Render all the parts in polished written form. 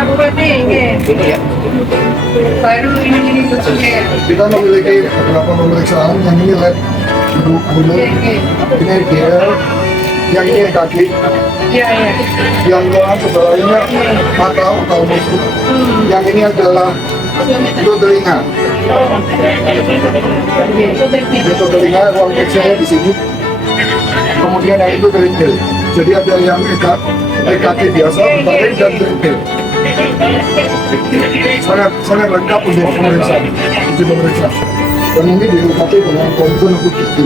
Pak Bupati, baru ini khususnya. Kita memiliki beberapa pemeriksaan yang ini lab duduk bulu, ini dia, yang ini kaki, Iya, iya. yang luar sebelahnya mata atau musuh, yang ini adalah itu telinga. Itu telinga, ruang periksaannya di sini. Kemudian yang itu terintil. Jadi ada yang EKG biasa, tarik dan terintil. Sangat lengkap untuk pemeriksaan, uji pemeriksaan. Dan ini dilengkapi dengan konsen untuk gigi.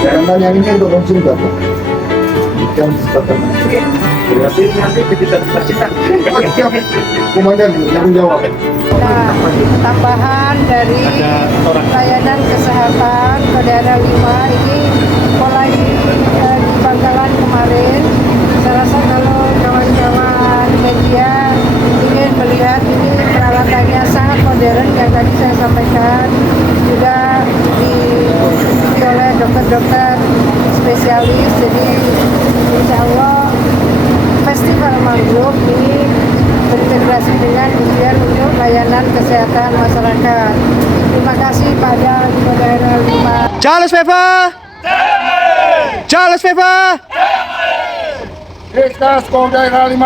Sedangkan yang ini untuk konsen bapak. Yang disebutkan. Berarti nanti kita kasihkan. Siap, komandan yang jawab. Nah, tambahan dari layanan kesehatan ke daerah 5 ini mulai di Bangkalan kemarin. Saya rasa kalau kawan-kawan media ingin melihat ini peralatannya sangat modern yang tadi saya sampaikan, juga diikuti oleh dokter-dokter spesialis. Jadi insya Allah Festival Mangrove ini terintegrasi dengan ujian untuk layanan kesehatan masyarakat. Terima kasih pada daerah 5. Charles Peppa! Charles Peppa! Kita sekolah daerah 5.